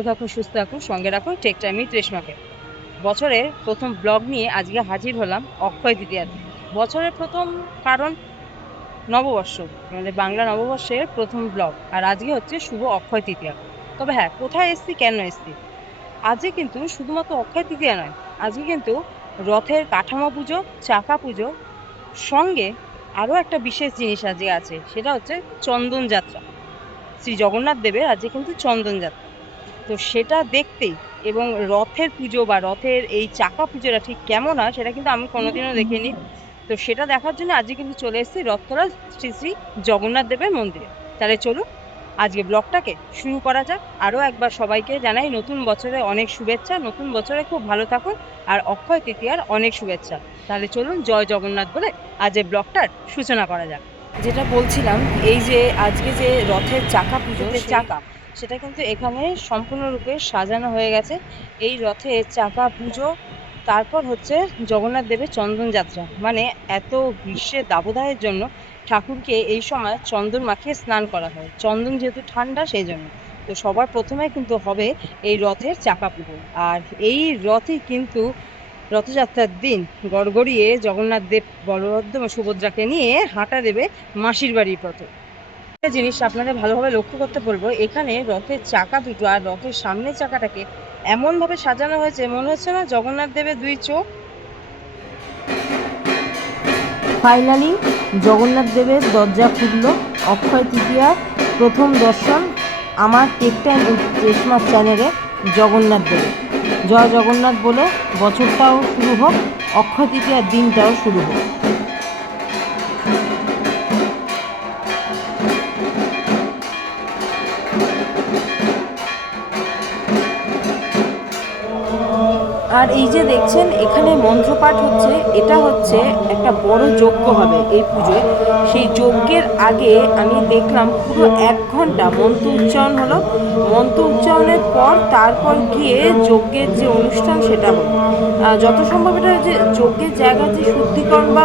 ভালো থাকুন, সুস্থ থাকুন, সঙ্গে রাখুন টেক টাইম উইথ রেশমাকে। বছরের প্রথম ব্লগ নিয়ে আজকে হাজির হলাম অক্ষয় তৃতীয়ার। বছরের প্রথম কারণ নববর্ষ, মানে বাংলা নববর্ষের প্রথম ব্লগ, আর আজকে হচ্ছে শুভ অক্ষয় তৃতীয়া। তবে হ্যাঁ, কোথায় এসছি, কেন এসছি, আজকে কিন্তু শুধুমাত্র অক্ষয় তৃতীয়া নয়, আজকে কিন্তু রথের কাঠামো পুজো, চাকা পুজো, সঙ্গে আরো একটা বিশেষ জিনিস আজকে আছে, সেটা হচ্ছে চন্দন যাত্রা। শ্রী জগন্নাথ দেবের আজকে কিন্তু চন্দন যাত্রা। তো সেটা দেখতেই, এবং রথের পুজো বা রথের এই চাকা পুজোটা ঠিক কেমন হয় সেটা কিন্তু আমি কোনোদিনও দেখিনি। তো সেটা দেখার জন্য আজকে কিন্তু চলে এসেছি রথতলা শ্রী শ্রী জগন্নাথ দেবের মন্দিরে। তাহলে চলুন আজকে ব্লগটাকে শুরু করা যাক। আরো একবার সবাইকে জানাই নতুন বছরে অনেক শুভেচ্ছা, নতুন বছরে খুব ভালো থাকুন, আর অক্ষয় তৃতীয়ার অনেক শুভেচ্ছা। তাহলে চলুন জয় জগন্নাথ বলে আজকে ব্লগটার সূচনা করা যাক। যেটা বলছিলাম, এই যে আজকে যে রথের চাকা পুজো, চাকা, সেটা কিন্তু এখানে সম্পূর্ণরূপে সাজানো হয়ে গেছে। এই রথের চাকা পুজো, তারপর হচ্ছে জগন্নাথ দেবের চন্দন যাত্রা। মানে এত গ্রীষ্মের দাবদাহের জন্য ঠাকুরকে এই সময় চন্দন মাখিয়ে স্নান করা হয়, চন্দন যেহেতু ঠান্ডা সেই জন্য। তো সবার প্রথমে কিন্তু হবে এই রথের চাকা পুজো। আর এই রথই কিন্তু রথযাত্রার দিন গড়গড়িয়ে জগন্নাথ দেব বলভদ্র এবং সুভদ্রাকে নিয়ে হাঁটা দেবে মাসির বাড়ির পথে। একটা জিনিস আপনাদের ভালোভাবে লক্ষ্য করতে বলবো, এখানে রথের চাকা দুটো আর রথের সামনের চাকাটাকে এমন ভাবে সাজানো হয়েছে, মনে হচ্ছে না জগন্নাথ দেবের দুই চোখ। ফাইনালি জগন্নাথ দেবের দরজা খুলল, অক্ষয় তৃতীয়ার প্রথম দর্শন আমার টেক টাইম রেশমা চ্যানেলে জগন্নাথ দেবের। জয় জগন্নাথ বলে বছরটাও শুরু হোক, অক্ষয় তৃতীয়ার দিনটাও শুরু হোক। আর এই যে দেখছেন এখানে মন্ত্রপাঠ হচ্ছে, এটা হচ্ছে একটা বড় যজ্ঞ হবে এই পুজোয়। সেই যজ্ঞের আগে আমি দেখলাম পুরো 1 ঘন্টা মন্ত্র উচ্চারণ হলো। মন্ত্র উচ্চারণের পর তারপর গিয়ে যজ্ঞের যে অনুষ্ঠান সেটা হলো। যত সম্ভব এটা যে যজ্ঞের জায়গার যে শুদ্ধিকরণ বা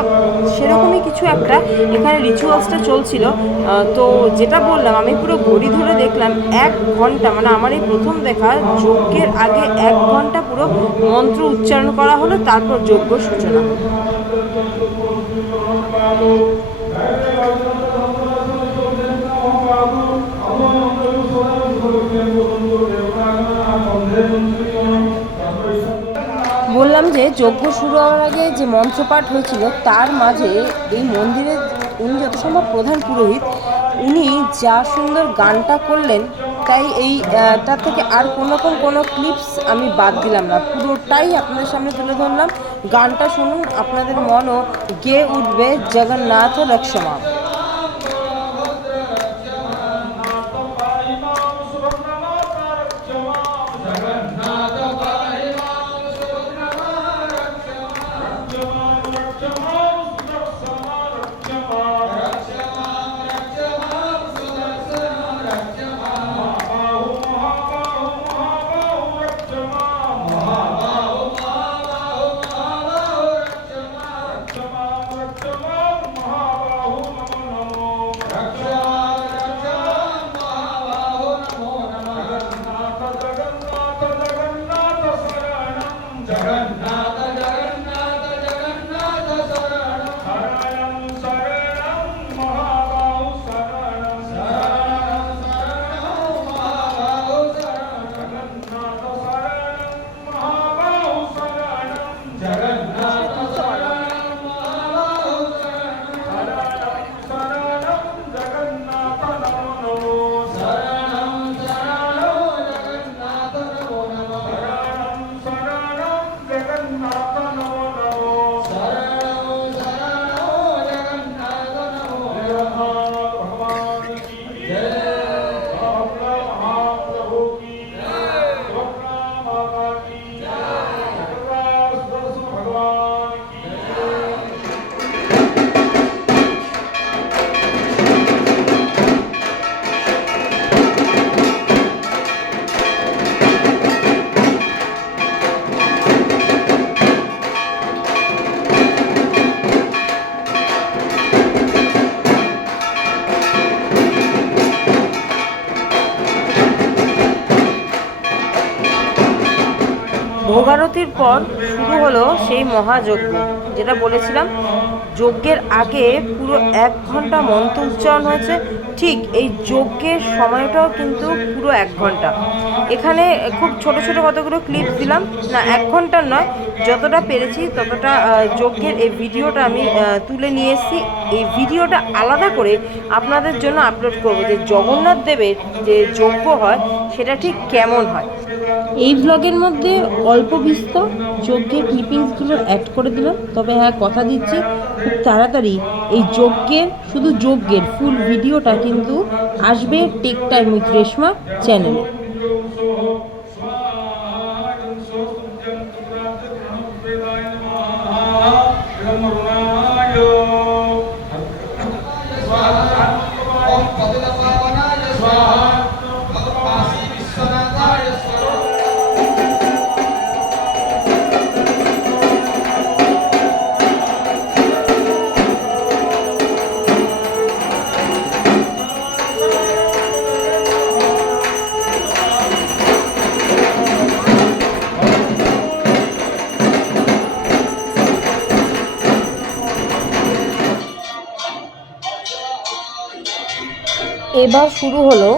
সেরকমই কিছু একটা এখানে রিচুয়ালসটা চলছিল। তো যেটা বললাম, আমি পুরো ঘড়ি ধরে দেখলাম 1 ঘন্টা, মানে আমার এই প্রথম দেখা যজ্ঞের আগে 1 ঘন্টা পুরো মন্ত্র উচ্চারণ করা হলো, তারপর যজ্ঞ সূচনা। বললাম যে যজ্ঞ শুরু হওয়ার আগে যে মন্ত্রপাঠ হয়েছিল, তার মাঝে এই মন্দিরের উনি যত সম্ভব প্রধান পুরোহিত, উনি যা সুন্দর গানটা করলেন, তাই এইটার থেকে আর কোনো ক্লিপস আমি বাদ দিলাম না, পুরোটাই আপনাদের সামনে তুলে ধরলাম। গানটা শুনুন, আপনাদের মনও গেয়ে উঠবে জগন্নাথ লক্ষ্মণ। ভোগারতির পর শুরু হলো সেই মহাযজ্ঞ, যেটা বলেছিলাম যজ্ঞের আগে পুরো 1 ঘন্টা মন্ত্র উচ্চারণ হয়েছে। ঠিক এই যজ্ঞের সময়টাও কিন্তু পুরো 1 ঘন্টা। এখানে খুব ছোট ছোট কতগুলো ক্লিপস দিলাম, না 1 ঘন্টার নয়, যতটা পেরেছি ততটা যজ্ঞের এই ভিডিওটা আমি তুলে নিয়ে এসেছি। এই ভিডিওটা আলাদা করে আপনাদের জন্য আপলোড করব, যে জগন্নাথ দেবের যে যজ্ঞ হয় সেটা ঠিক কেমন হয়। এই ব্লগের মধ্যে অল্প বিস্তর যজ্ঞের ক্লিপিংসগুলো অ্যাড করে দিলাম। তবে হ্যাঁ, কথা দিচ্ছি খুব তাড়াতাড়ি এই যজ্ঞের, শুধু যজ্ঞের ফুল ভিডিওটা কিন্তু আসবে টেক টাইম উইথ রেশমা চ্যানেলে। এবার শুরু হলো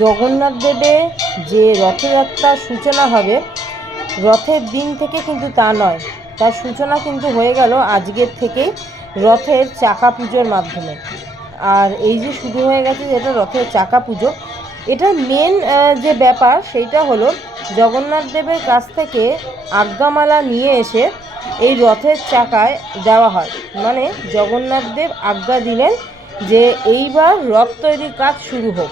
জগন্নাথ দেবের যে রথযাত্রার সূচনা হবে। রথের দিন থেকে কিন্তু তা নয়, তার সূচনা কিন্তু হয়ে গেল আজকের থেকেই রথের চাকা পুজোর মাধ্যমে। আর এই যে শুরু হয়ে গেছে যেটা রথের চাকা পুজো, এটার মেন যে ব্যাপার সেইটা হলো জগন্নাথ দেবের কাছ থেকে আজ্ঞামালা নিয়ে এসে এই রথের চাকায় দেওয়া হয়। মানে জগন্নাথ দেব আজ্ঞা দিলেন যে এইবার রথ তৈরির কাজ শুরু হোক।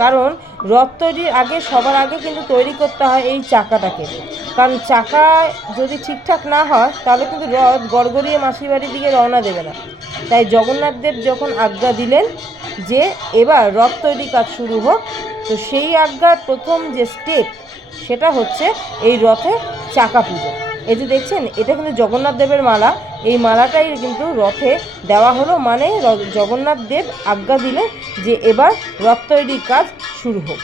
কারণ রথ তৈরির আগে, সবার আগে কিন্তু তৈরি করতে হয় এই চাকাটাকে। কারণ চাকা যদি ঠিকঠাক না হয় তাহলে কিন্তু রথ গড়গড়িয়ে মাসির বাড়ির দিকে রওনা দেবে না। তাই জগন্নাথ দেব যখন আজ্ঞা দিলেন যে এবার রথ তৈরির কাজ শুরু হোক, তো সেই আজ্ঞার প্রথম যে স্টেপ সেটা হচ্ছে এই রথে চাকা পুজো। এই যে দেখছেন, এটা কিন্তু জগন্নাথ দেবের মালা। এই মালাটাই কিন্তু রথে দেওয়া হলো, মানে জগন্নাথ দেব আজ্ঞা দিলেন যে এবার রথ তৈরির কাজ শুরু হোক।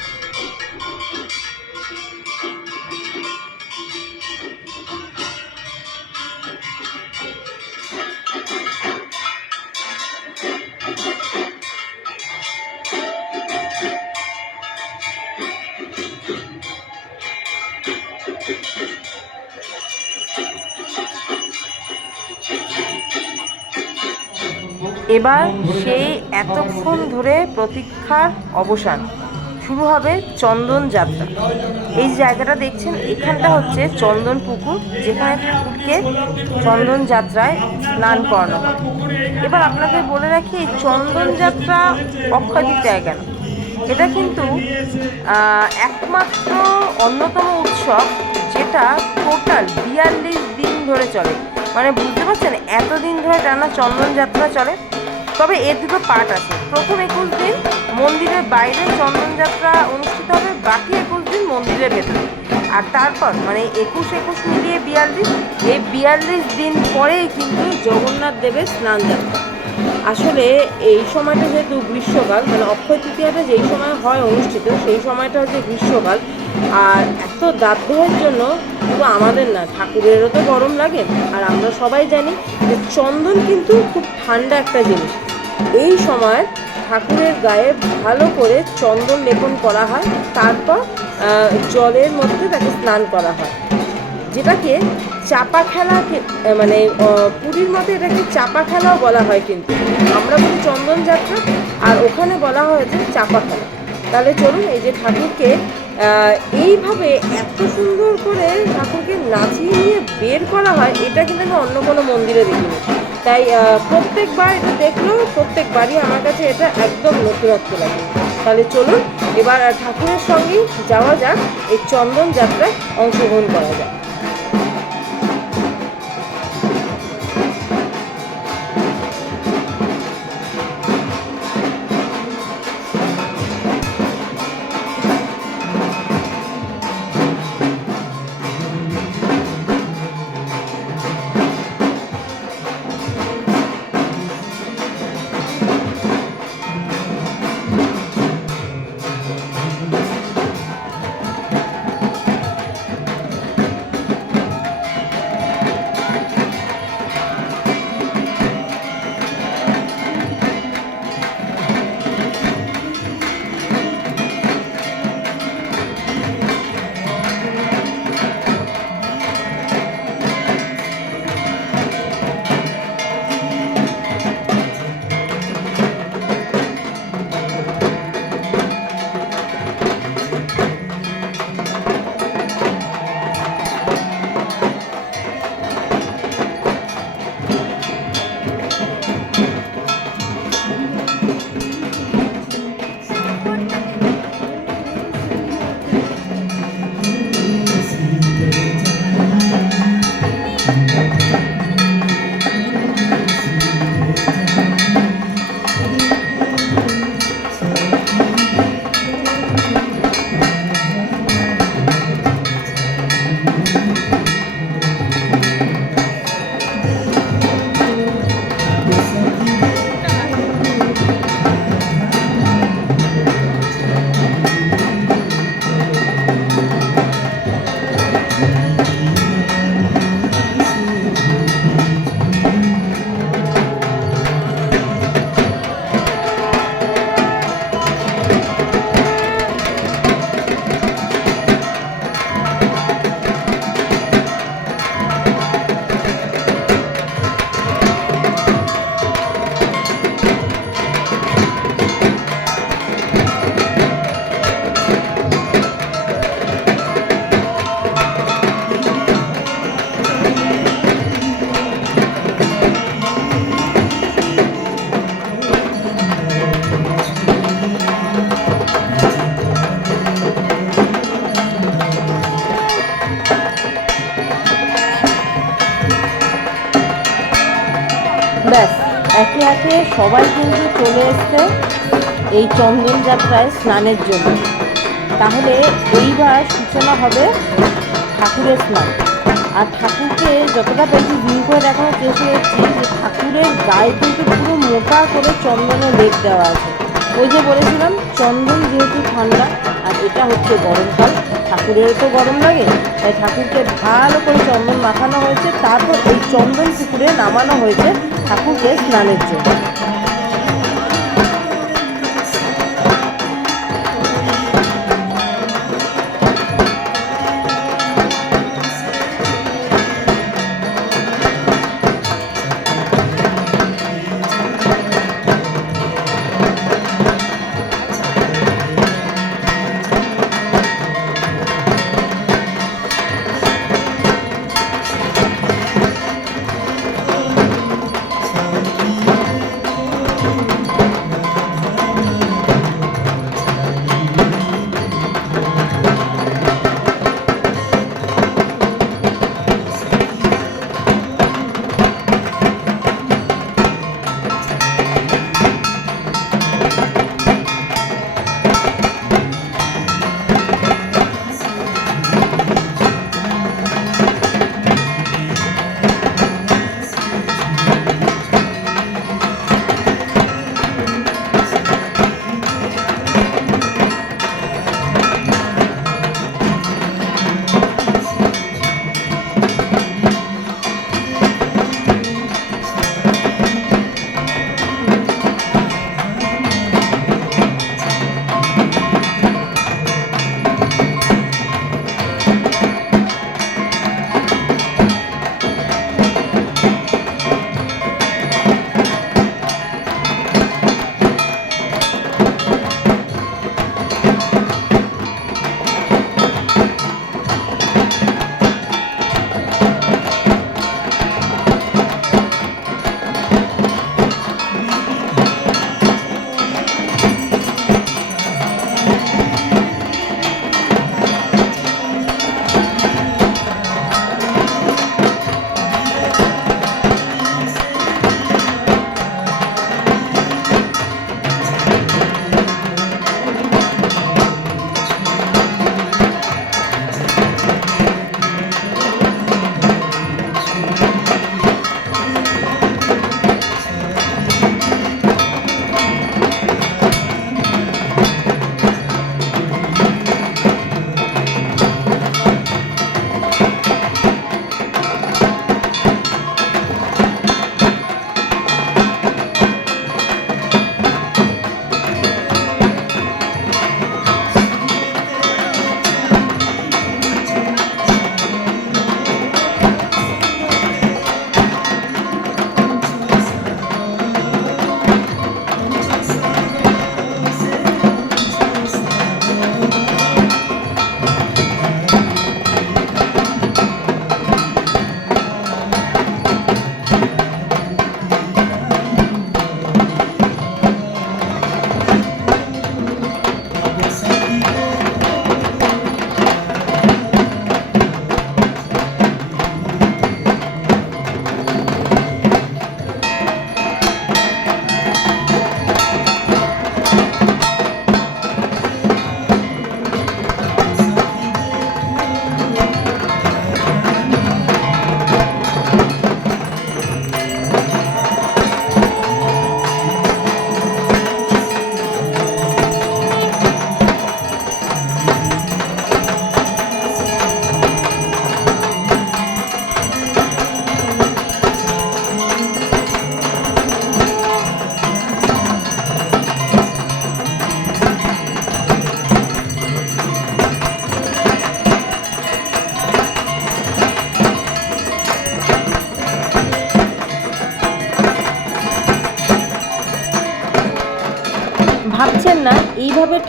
এবার সেই এতক্ষণ ধরে প্রতীক্ষার অবসান, শুরু হবে চন্দন যাত্রা। এই জায়গাটা দেখছেন, এখানটা হচ্ছে চন্দন পুকুর, যেখানে ঠাকুরকে চন্দন যাত্রায় স্নান করানো হয়। এবার আপনাদের বলে রাখি, এই চন্দন যাত্রা অক্ষয় তৃতীয়ায় কেন, এটা কিন্তু একমাত্র অন্যতম উৎসব যেটা টোটাল 42 দিন ধরে চলে। মানে বুঝতে পারছেন, এতদিন ধরে টানা চন্দন যাত্রা চলে। তবে এর দুটো পার্ট আছে। প্রথম 21 দিন মন্দিরের বাইরে চন্দন যাত্রা অনুষ্ঠিত হবে, বাকি 21 দিন মন্দিরের ভেতরে। আর তারপর মানে 21 মিলিয়ে 42, এই 42 দিন পরেই কিন্তু জগন্নাথ দেবের স্নান যাত্রা। আসলে এই সময়টা যেহেতু গ্রীষ্মকাল, মানে অক্ষয় তৃতীয়াটা যেই সময় হয় অনুষ্ঠিত, সেই সময়টা হচ্ছে গ্রীষ্মকাল। আর এত দাবদাহের জন্য শুধু আমাদের না, ঠাকুরেরও তো গরম লাগে। আর আমরা সবাই জানি যে চন্দন কিন্তু খুব ঠান্ডা একটা জিনিস। এই সময় ঠাকুরের গায়ে ভালো করে চন্দন লেপন করা হয়, তারপর জলের মধ্যে তাকে স্নান করা হয়, যেটাকে চাপা খেলা, মানে পুরীর মতো এটাকে চাপা খেলাও বলা হয়। কিন্তু আমরা বলি চন্দন যাত্রা, আর ওখানে বলা হয়েছে চাপা খেলা। তাহলে চলুন, এই যে ঠাকুরকে এইভাবে এত সুন্দর করে ঠাকুরকে নাচিয়ে নিয়ে বের করা হয়, এটা কিন্তু আমি অন্য কোনো মন্দিরে দেখিনি। তাই প্রত্যেকবার এটা দেখলেও প্রত্যেকবারই আমার কাছে এটা একদম নতুনত্ব লাগে। তাহলে চলুন এবার ঠাকুরের সঙ্গেই যাওয়া যাক, এই চন্দন যাত্রায় অংশগ্রহণ করা যাক। ব্যাস একে একে সবাই কিন্তু চলে এসছে এই চন্দন যাত্রায় স্নানের জন্য। তাহলে এইবার সূচনা হবে ঠাকুরের স্নান। আর ঠাকুরকে যতটা পেয়েছি ভিউ করে দেখানোর চেষ্টা করছি যে ঠাকুরের গায়ে কিন্তু পুরো মোটা করে চন্দনের লেপ দেওয়া আছে। ওই যে বলেছিলাম চন্দন যেহেতু ঠান্ডা আর এটা হচ্ছে গরমকাল, ঠাকুরেরও তো গরম লাগে, তাই ঠাকুরকে ভালো করে চন্দন মাখানো হয়েছে। তারপর এই চন্দন পুকুরে নামানো হয়েছে ঠাকুরকে স্নানের জন্য।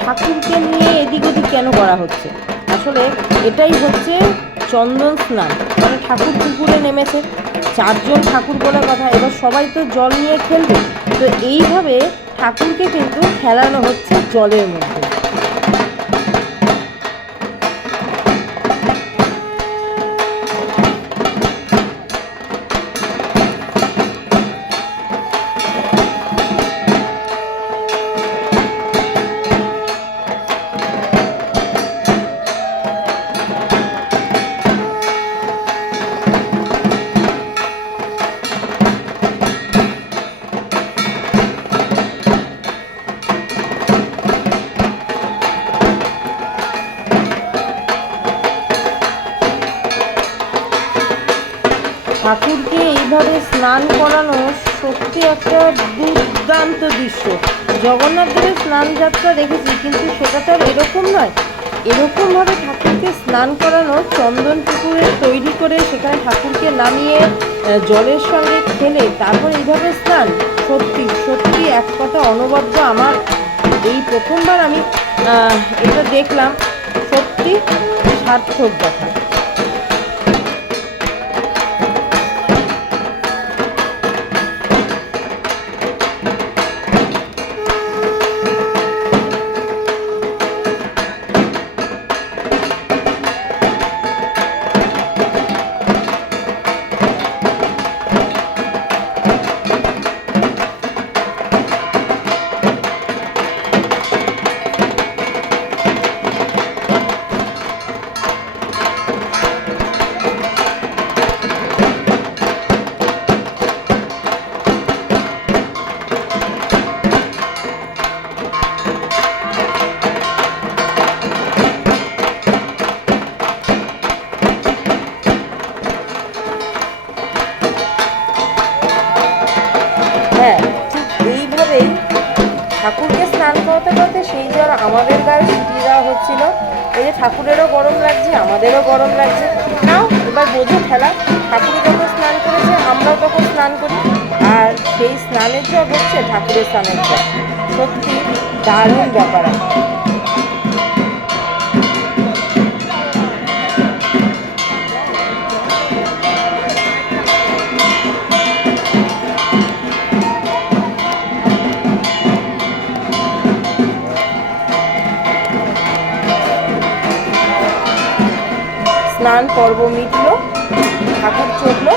ঠাকুরকে নিয়ে এদিক ওদিক কেন করা হচ্ছে? আসলে এটাই হচ্ছে চন্দন স্নান। মানে ঠাকুর পুকুরে নেমেছে, 4 জন ঠাকুর বলে কথা, এবার সবাই তো জল নিয়ে খেলবে, তো এইভাবে ঠাকুরকে কিন্তু খেলানো হচ্ছে জলের মধ্যে। ঠাকুরকে এইভাবে স্নান করানো সত্যি একটা দুর্দান্ত দৃশ্য। জগন্নাথ দেবের স্নান যাত্রা দেখেছি, কিন্তু সেটা তো আর এরকম নয়। এরকমভাবে ঠাকুরকে স্নান করানো, চন্দন পুকুরে তৈরি করে সেখানে ঠাকুরকে নামিয়ে জলের সঙ্গে খেলে তারপর এইভাবে স্নান, সত্যি সত্যি এক কথা অনবদ্য। আমার এই প্রথমবার আমি এটা দেখলাম, সত্যি সার্থক কথা। হ্যাঁ, ঠিক এইভাবেই ঠাকুরকে স্নান করতে করতে সেই জল আমাদের গায়ে ছিটিয়ে দেওয়া হচ্ছিল। এই যে ঠাকুরেরও গরম লাগছে, আমাদেরও গরম লাগছে। নাও এবার বোঝো খেলা, ঠাকুর যখন স্নান করেছে আমরাও তখন স্নান করি, আর সেই স্নানের জল হচ্ছে ঠাকুরের স্নানের জল। সত্যি দারুণ ব্যাপার। স্নান পর্ব মিটল, ঠাকুর চলল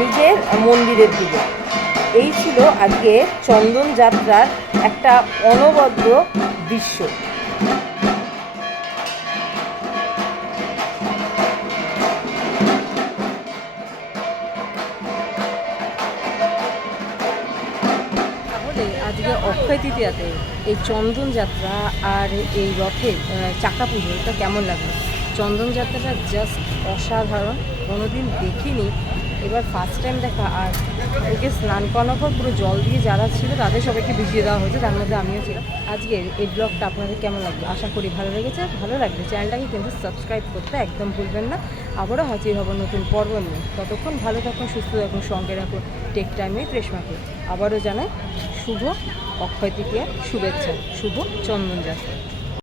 নিজের মন্দিরের দিকে। এই ছিল আজকে চন্দন যাত্রার একটা অনবদ্য দৃশ্য। তাহলে আজকে অক্ষয় তৃতীয়াতে এই চন্দন যাত্রা আর এই রথের চাকা পুজো, এটা কেমন লাগলো? চন্দন যাত্রাটা জাস্ট অসাধারণ, কোনোদিন দেখিনি, এবার ফার্স্ট টাইম দেখা। আর ওকে স্নান করানোর পর পুরো জল দিয়ে যারা ছিল তাদের সবাইকে ভিজিয়ে দেওয়া হয়েছে, তার মধ্যে আমিও ছিলাম। আজকের এই ব্লগটা আপনাদের কেমন লাগলো? আশা করি ভালো লেগেছে। ভালো লাগলে চ্যানেলটাকে কিন্তু সাবস্ক্রাইব করতে একদম ভুলবেন না। আবারও হাজির হব নতুন পর্ব নিয়ে। ততক্ষণ ভালো থাকুন, সুস্থ থাকুন, সঙ্গে রাখুন টেক টাইমে রেশমাকে। আবারও জানাই শুভ অক্ষয় তৃতীয়া শুভেচ্ছা, শুভ চন্দন যাত্রা।